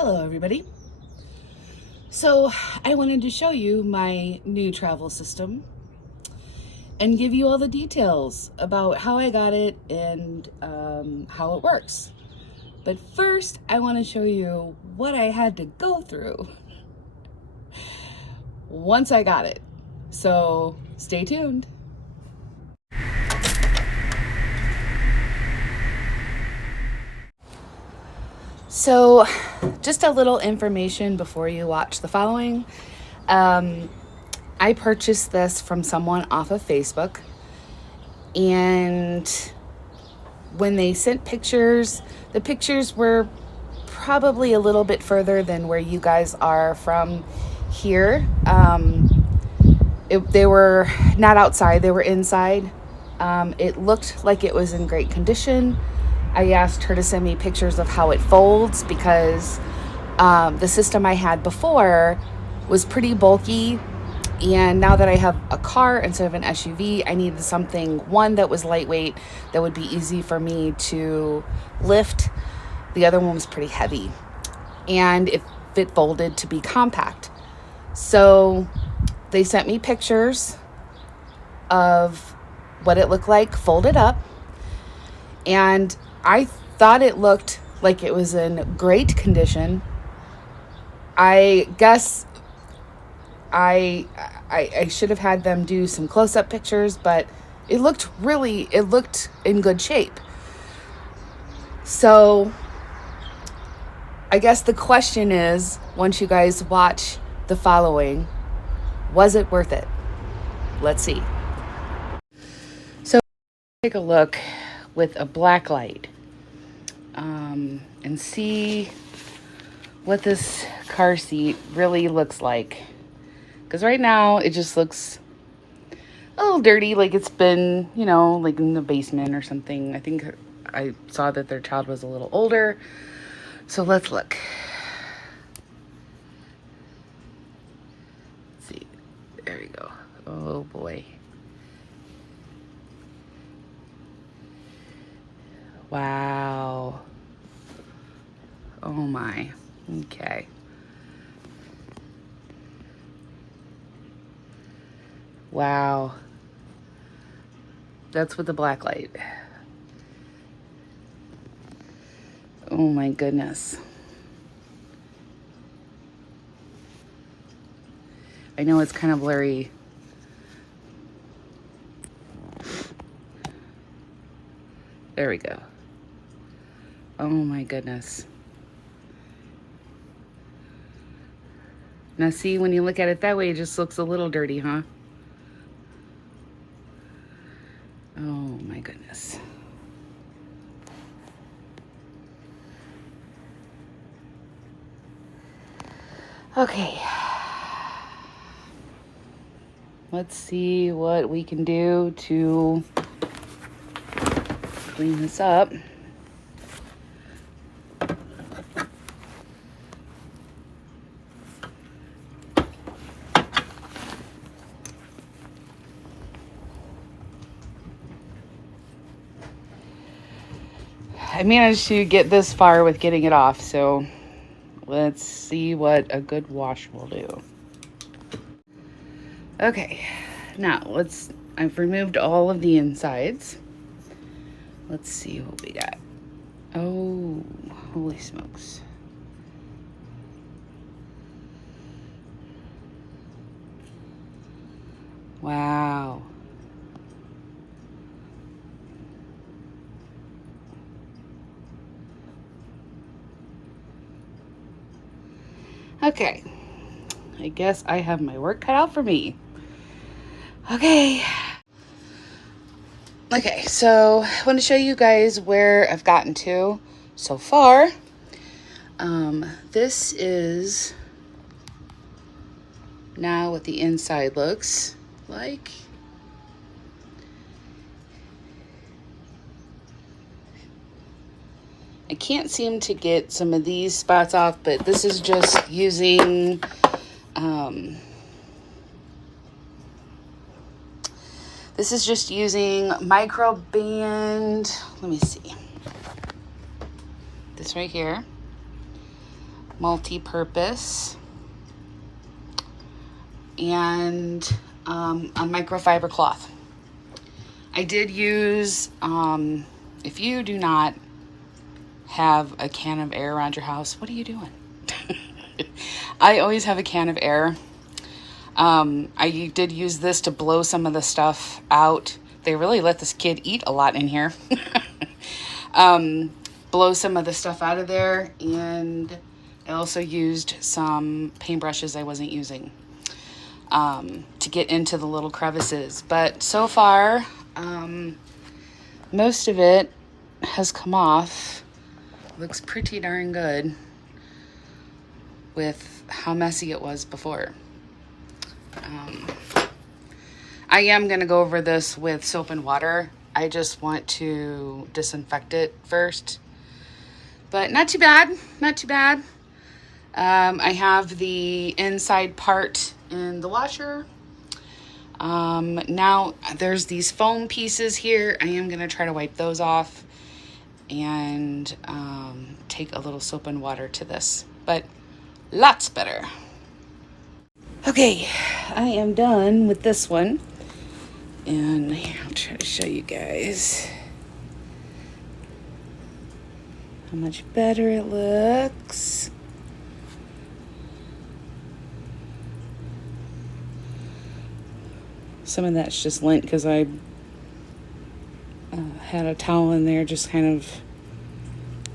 Hello everybody. So I wanted to show you my new travel system and give you all the details about how I got it and how it works. But first I want to show you what I had to go through once I got it. So stay tuned. So just a little information before you watch the following. I purchased this from someone off of Facebook, and when they sent pictures, the pictures were probably a little bit further than where you guys are from here. They were not outside, they were inside. It looked like it was in great condition. I asked her to send me pictures of how it folds because the system I had before was pretty bulky. And now that I have a car instead of an SUV, I needed something, one, that was lightweight, that would be easy for me to lift. The other one was pretty heavy. And if it folded, to be compact. So they sent me pictures of what it looked like folded up. And I thought it looked like it was in great condition. I guess I should have had them do some close-up pictures, but it looked in good shape. So I guess the question is, once you guys watch the following, was it worth it? Let's see. So take a look with a black light and see what this car seat really looks like. Because right now it just looks a little dirty, like it's been, like in the basement or something. I think I saw that their child was a little older. So let's look. Let's see. There we go. Oh boy. Wow. Oh my. Okay. Wow. That's with the black light. Oh my goodness. I know it's kind of blurry. There we go. Oh my goodness. Now see, when you look at it that way, it just looks a little dirty, huh? Oh my goodness. Okay. Let's see what we can do to clean this up. I managed to get this far with getting it off, so let's see what a good wash will do. Okay, now I've removed all of the insides. Let's see what we got. Oh, holy smokes. Wow. Okay, I guess I have my work cut out for me. Okay, so I want to show you guys where I've gotten to so far. This is now what the inside looks like. I can't seem to get some of these spots off, but this is just using Microband. Let me see. This right here. multi-purpose, and a microfiber cloth. I did use, if you do not have a can of air around your house, what are you doing? I always have a can of air. I did use this to blow some of the stuff out. They really let this kid eat a lot in here. Blow some of the stuff out of there, and I also used some paintbrushes I wasn't using to get into the little crevices. But so far, most of it has come off. Looks pretty darn good with how messy it was before. I am going to go over this with soap and water. I just want to disinfect it first. But not too bad, not too bad. I have the inside part in the washer. Now there's these foam pieces here. I am going to try to wipe those off and take a little soap and water to this. But lots better. Okay, I am done with this one. And here, I'll try to show you guys how much better it looks. Some of that's just lint because I had a towel in there, just kind of,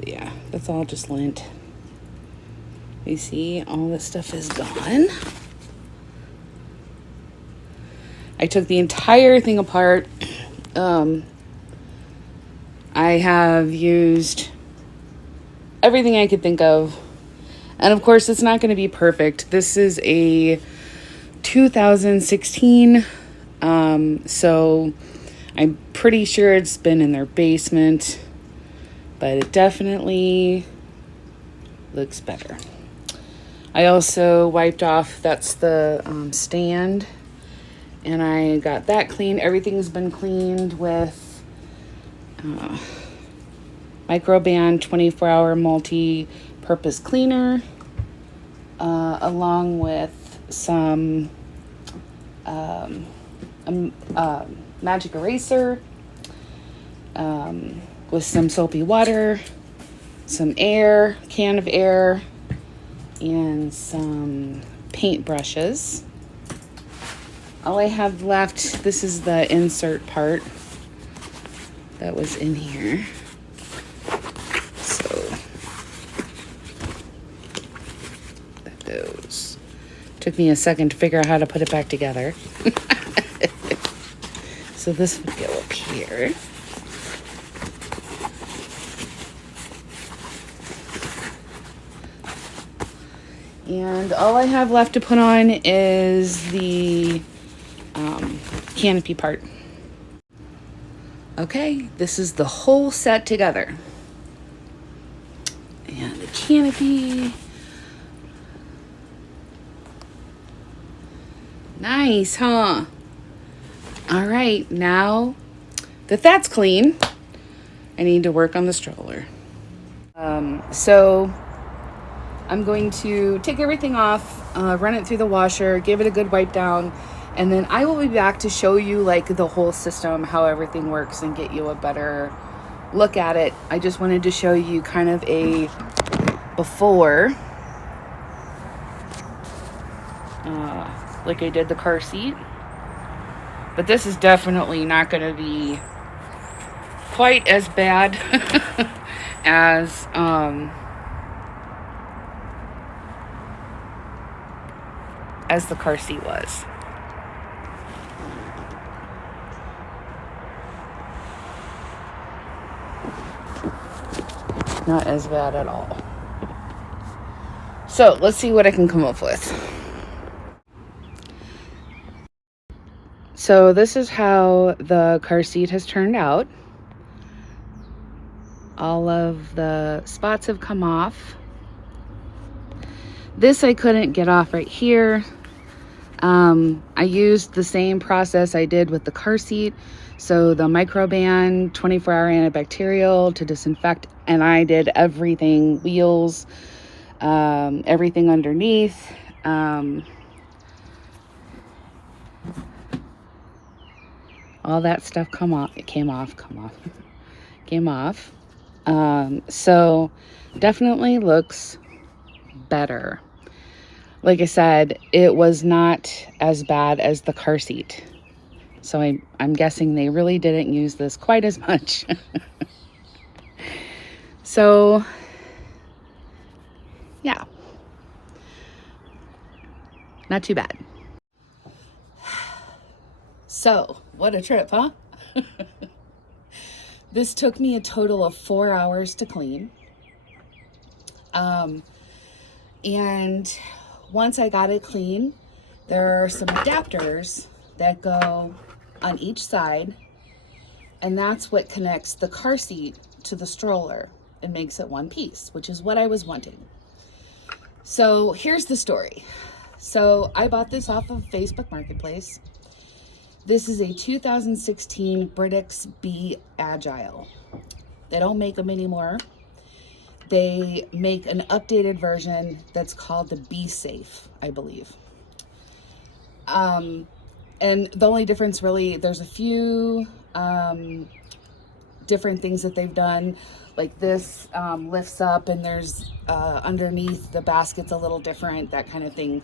yeah, that's all just lint. You see, all this stuff is gone. I took the entire thing apart. I have used everything I could think of. And of course, it's not going to be perfect. This is a 2016. So I'm pretty sure it's been in their basement. But it definitely looks better. I also wiped off, that's the stand. And I got that clean. Everything's been cleaned with Microban 24-hour multi-purpose cleaner, along with some magic eraser, with some soapy water, some air, can of air, and some paint brushes. All I have left, this is the insert part that was in here. So that goes. Took me a second to figure out how to put it back together. So this would go up here. And all I have left to put on is the canopy part. Okay, this is the whole set together. And the canopy. Nice, huh? All right, now that that's clean, I need to work on the stroller. So I'm going to take everything off, run it through the washer, give it a good wipe down, and then I will be back to show you like the whole system, how everything works, and get you a better look at it. I just wanted to show you kind of a before, like I did the car seat. But this is definitely not going to be quite as bad as the car seat was. Not as bad at all. So let's see what I can come up with. So this is how the car seat has turned out. All of the spots have come off. This I couldn't get off right here. I used the same process I did with the car seat. So the Microban 24-hour antibacterial to disinfect, and I did everything, wheels, everything underneath. All that stuff came off. So definitely looks better. Like I said, it was not as bad as the car seat. So I'm guessing they really didn't use this quite as much. So, yeah. Not too bad. So, what a trip, huh? This took me a total of 4 hours to clean. And once I got it clean, there are some adapters that go on each side, and that's what connects the car seat to the stroller and makes it one piece, which is what I was wanting. So here's the story. So I bought this off of Facebook Marketplace. This is a 2016 Britax B Agile. They don't make them anymore. They make an updated version that's called the B Safe, I believe. And the only difference really, there's a few different things that they've done. Like this lifts up and there's underneath the basket's a little different, that kind of thing.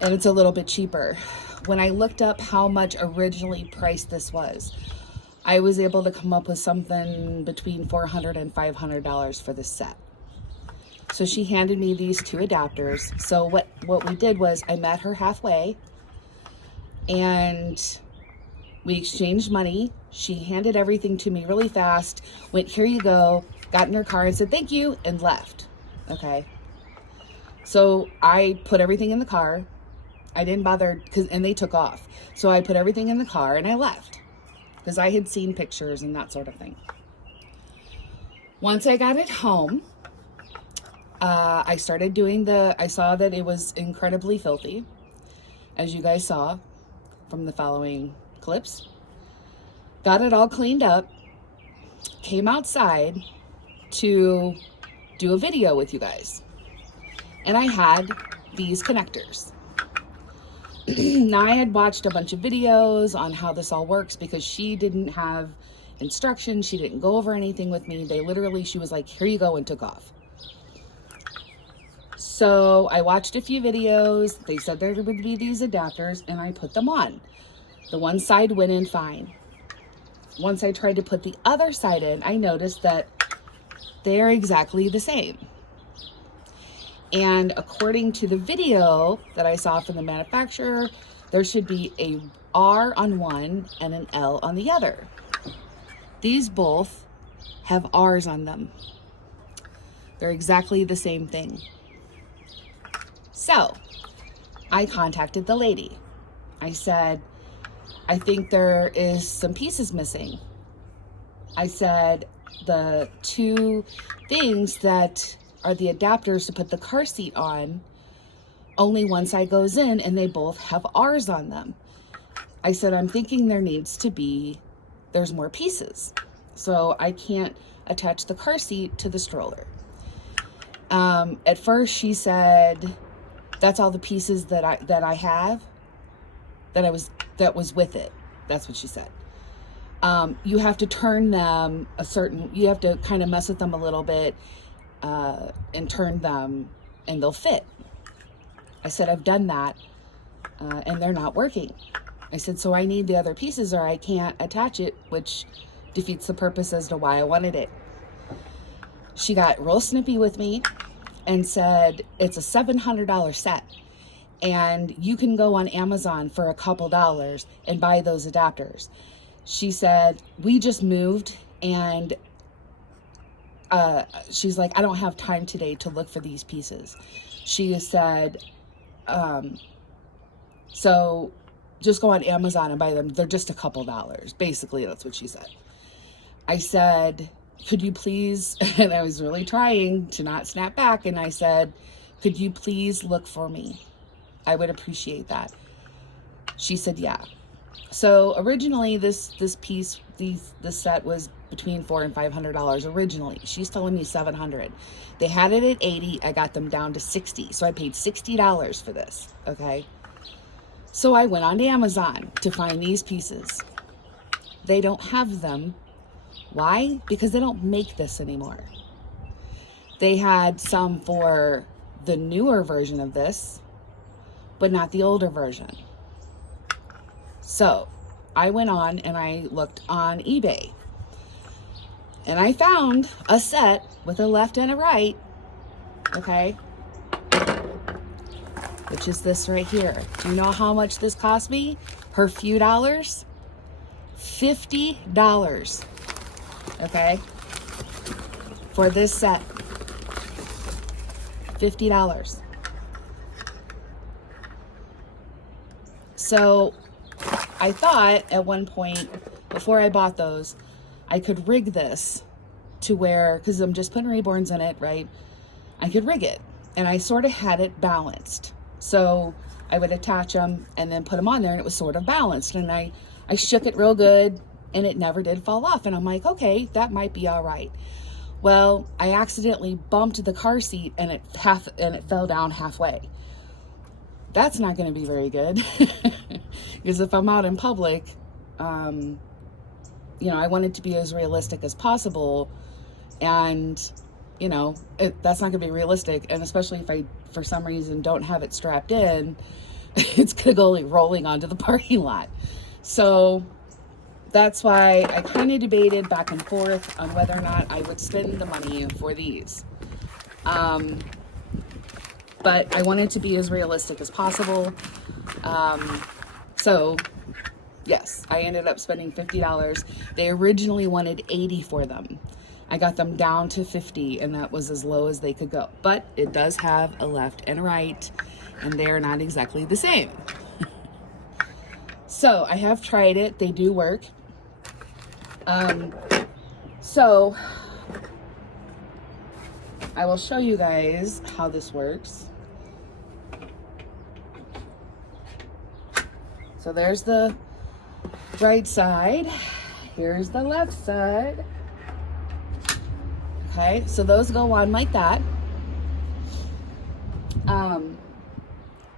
And it's a little bit cheaper. When I looked up how much originally priced this was, I was able to come up with something between $400 and $500 for this set. So she handed me these two adapters. So what we did was I met her halfway and we exchanged money. She handed everything to me really fast, went, here you go, got in her car and said, thank you, and left. Okay. So I put everything in the car. I didn't bother, and they took off. So I put everything in the car and I left because I had seen pictures and that sort of thing. Once I got it home, I started doing I saw that it was incredibly filthy, as you guys saw from the following clips. Got it all cleaned up, came outside to do a video with you guys. And I had these connectors. Now I had watched a bunch of videos on how this all works because she didn't have instructions. She didn't go over anything with me. She was like, here you go, and took off. So I watched a few videos. They said there would be these adapters and I put them on. The one side went in fine. Once I tried to put the other side in, I noticed that they're exactly the same. And according to the video that I saw from the manufacturer, there should be a R on one and an L on the other. These both have R's on them. They're exactly the same thing. So I contacted the lady. I said, I think there is some pieces missing. I said, the two things that are the adapters to put the car seat on, only one side goes in and they both have R's on them. I said, I'm thinking there's more pieces. So I can't attach the car seat to the stroller. At first she said, that's all the pieces that I have, that was with it. That's what she said. You have to turn them you have to kind of mess with them a little bit, and turn them and they'll fit. I said, I've done that, and they're not working. I said, so I need the other pieces or I can't attach it, which defeats the purpose as to why I wanted it. She got real snippy with me and said, it's a $700 set and you can go on Amazon for a couple dollars and buy those adapters. She said, we just moved and she's like, I don't have time today to look for these pieces. She said, so just go on Amazon and buy them. They're just a couple dollars. Basically, that's what she said. I said, could you please, and I was really trying to not snap back, and I said, could you please look for me? I would appreciate that. She said, yeah. So originally this set was between $400 and $500 originally. She's telling me $700. They had it at $80. I got them down to $60. So I paid $60 for this. Okay. So I went on to Amazon to find these pieces. They don't have them. Why? Because they don't make this anymore. They had some for the newer version of this, but not the older version. So I went on and I looked on eBay. And I found a set with a left and a right, okay? Which is this right here. Do you know how much this cost me? Per few dollars? $50, okay? For this set. $50. So I thought at one point, before I bought those, I could rig this to where, because I'm just putting reborns in it, right? I could rig it. And I sort of had it balanced. So I would attach them and then put them on there and it was sort of balanced. And I shook it real good and it never did fall off. And I'm like, okay, that might be all right. Well, I accidentally bumped the car seat and it fell down halfway. That's not going to be very good. Because if I'm out in public, you know, I want it to be as realistic as possible. And, you know, that's not going to be realistic. And especially if I, for some reason, don't have it strapped in, it's going to go like rolling onto the parking lot. So that's why I kind of debated back and forth on whether or not I would spend the money for these. But I wanted to be as realistic as possible. So yes, I ended up spending $50. They originally wanted $80 for them. I got them down to $50, and that was as low as they could go. But it does have a left and a right, and they're not exactly the same. So I have tried it. They do work. So I will show you guys how this works. So there's the right side. Here's the left side. Okay, so those go on like that.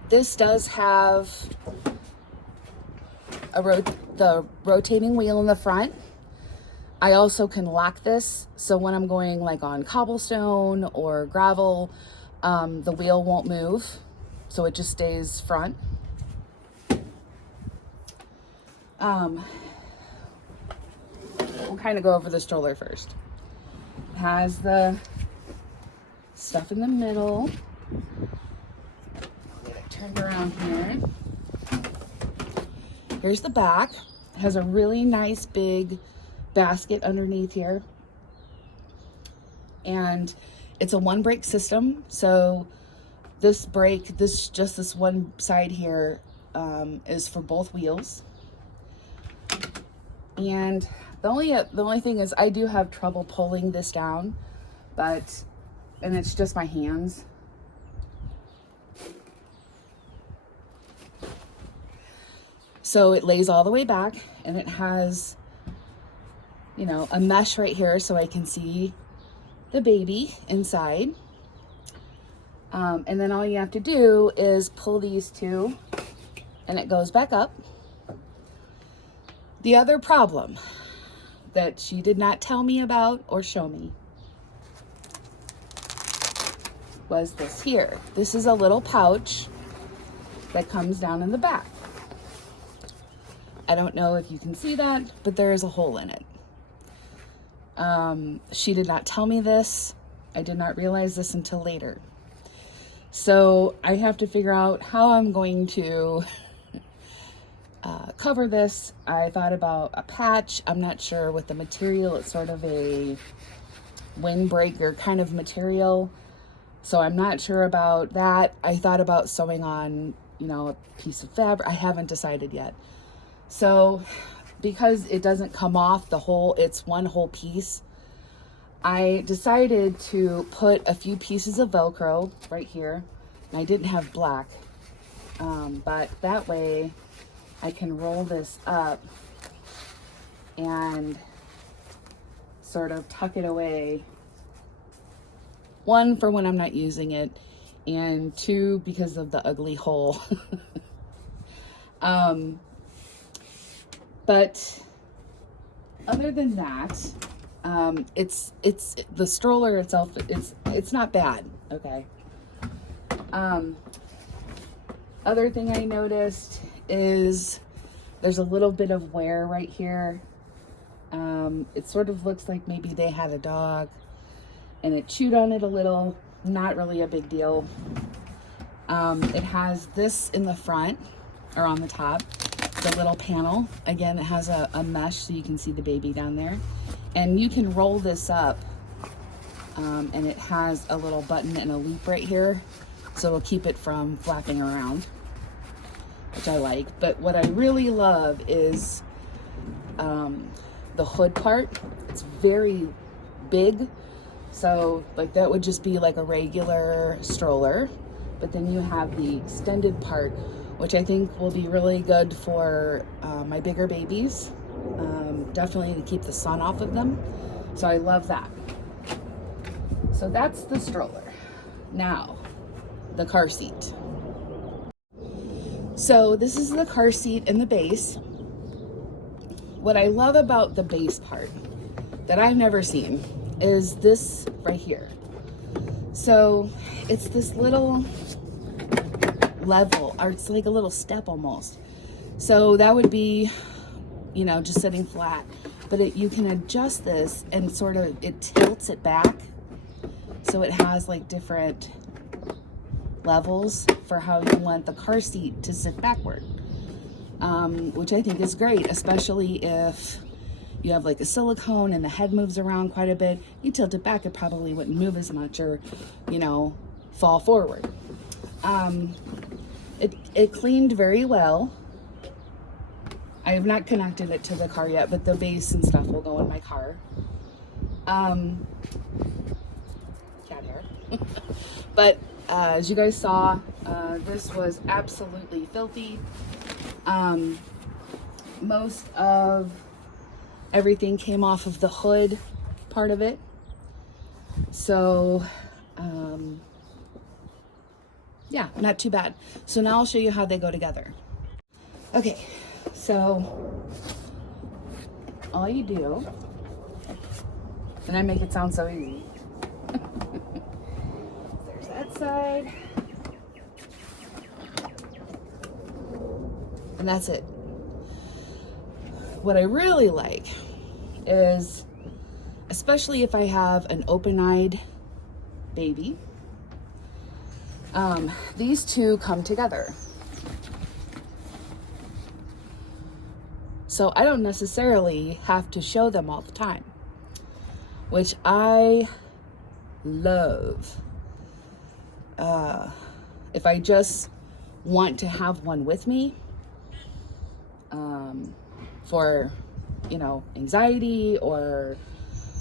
This does have the rotating wheel in the front. I also can lock this, so when I'm going like on cobblestone or gravel, the wheel won't move, so it just stays front. We'll kind of go over the stroller first. It has the stuff in the middle. I'll get it turned around here. Here's the back. It has a really nice big basket underneath here. And it's a one brake system. So this brake, this one side here, is for both wheels. And the only thing is I do have trouble pulling this down, and it's just my hands. So it lays all the way back, and it has, you know, a mesh right here so I can see the baby inside. And then all you have to do is pull these two and it goes back up. The other problem that she did not tell me about or show me was this here. This is a little pouch that comes down in the back. I don't know if you can see that, but there is a hole in it. She did not tell me this. I did not realize this until later. So I have to figure out how I'm going to cover this. I thought about a patch. I'm not sure what the material. It's sort of a windbreaker kind of material. So I'm not sure about that. I thought about sewing on, you know, a piece of fabric. I haven't decided yet. So because it doesn't come off the whole, it's one whole piece, I decided to put a few pieces of Velcro right here. And I didn't have black, but that way I can roll this up and sort of tuck it away. One, for when I'm not using it, and two, because of the ugly hole. But other than that, it's the stroller itself, it's not bad. Okay. Other thing I noticed is there's a little bit of wear right here. It sort of looks like maybe they had a dog and it chewed on it a little. Not really a big deal. It has this in the front, or on the top, the little panel. Again, it has a mesh so you can see the baby down there. And you can roll this up, and it has a little button and a loop right here, so it'll keep it from flapping around, which I like. But what I really love is the hood part. It's very big. So like that would just be like a regular stroller, but then you have the extended part, which I think will be really good for my bigger babies. Definitely to keep the sun off of them. So I love that. So that's the stroller. Now, the car seat. So this is the car seat and the base. What I love about the base part that I've never seen is this right here. So it's this little level, or it's like a little step almost. So that would be, you know, just sitting flat, but you can adjust this and sort of, it tilts it back. So it has like different levels for how you want the car seat to sit backward, which I think is great, especially if you have like a silicone and the head moves around quite a bit. You tilt it back, it probably wouldn't move as much, or, you know, fall forward. It cleaned very well. I have not connected it to the car yet, but the base and stuff will go in my car. Cat hair. But as you guys saw, this was absolutely filthy. Most of everything came off of the hood part of it. So, yeah, not too bad. So now I'll show you how they go together. Okay, so all you do, and I make it sound so easy. There's that side. And that's it. What I really like is, especially if I have an open-eyed baby, these two come together. So I don't necessarily have to show them all the time, which I love. If I just want to have one with me, for, you know, anxiety or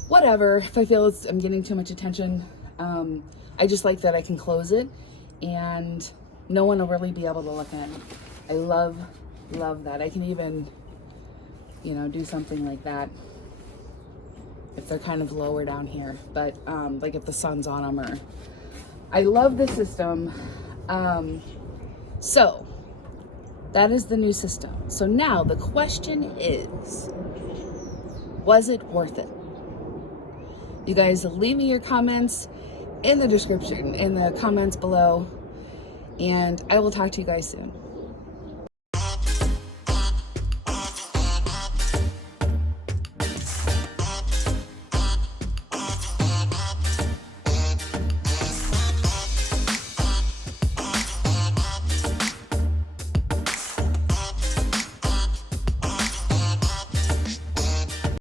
whatever, if I feel I'm getting too much attention, I just like that I can close it and no one will really be able to look at it. I love that. I can even, you know, do something like that if they're kind of lower down here, but like if the sun's on them, or I love the system. So that is the new system. So now the question is, was it worth it? You guys leave me your comments in the description, in the comments below, and I will talk to you guys soon.